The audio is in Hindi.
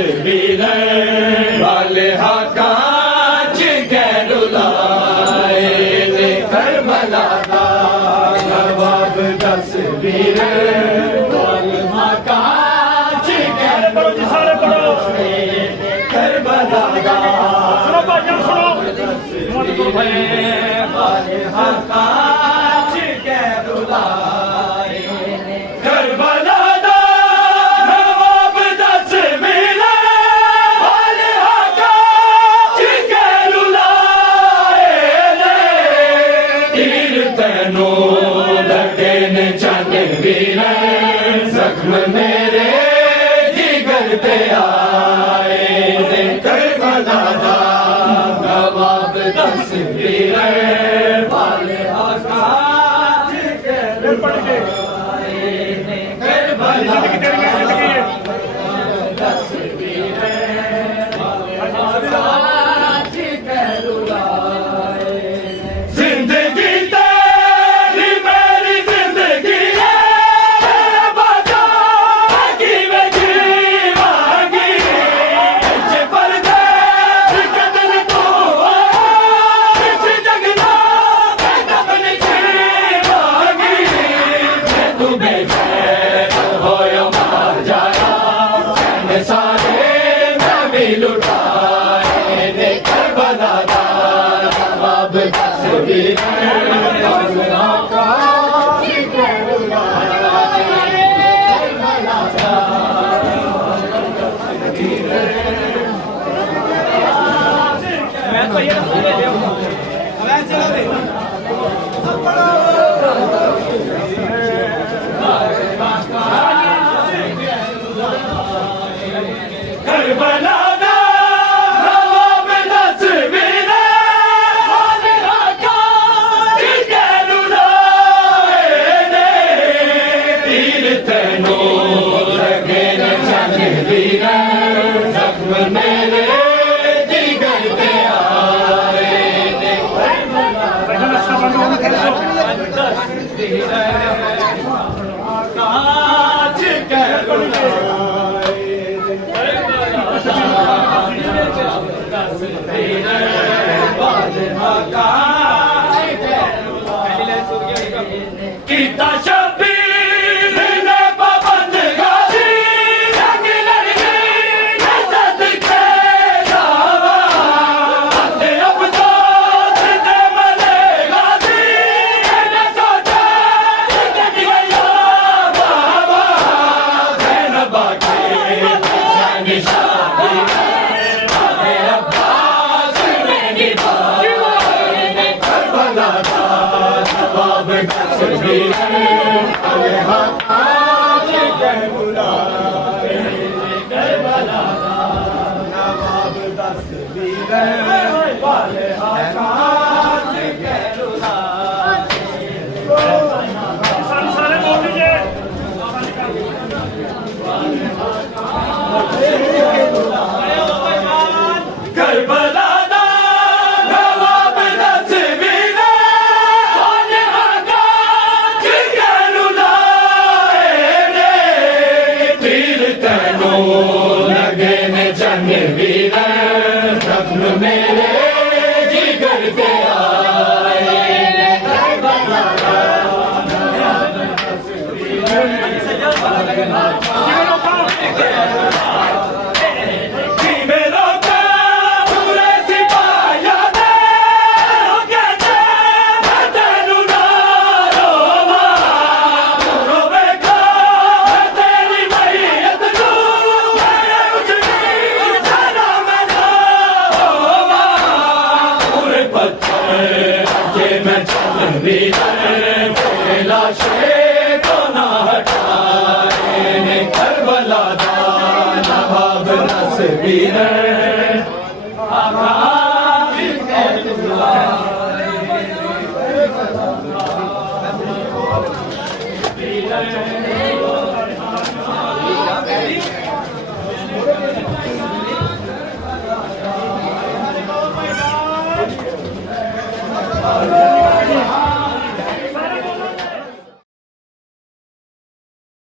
तस्वीर वाले हाकाच गैरुलाए करबला दा नवाब तस्वीर वाले हाकाच गैरुलाए करबला दा वाले हाकाच गैरुलाए करबला जख्म मेरे जिगर पे आए करबला दा नवाब तस्वीर वाले हाकाच गैरुलाए करबला दा तस्वीर वाले हाकाच गैरुलाए जिंदगी लुटाए करबला दा नवाब तस्वीर वाले हाकाच गैरुलाए करबला दा मैं तो ये करबला जख्म मेरे जिगर पे आए हाकाच गैरुलाए वाले हाकाच गैरुलाए तस्वीर वाले हाकाच गैरुलाए करबला दा नवाब तस्वीर वाले हाकाच गैरुलाए सारे बोल दीजिए करबला जख्म मेरे जिगर पे आए करबला दा लाशे को ना हटाए करबला दा नवाब तस्वीर हाकाच गैरुलाए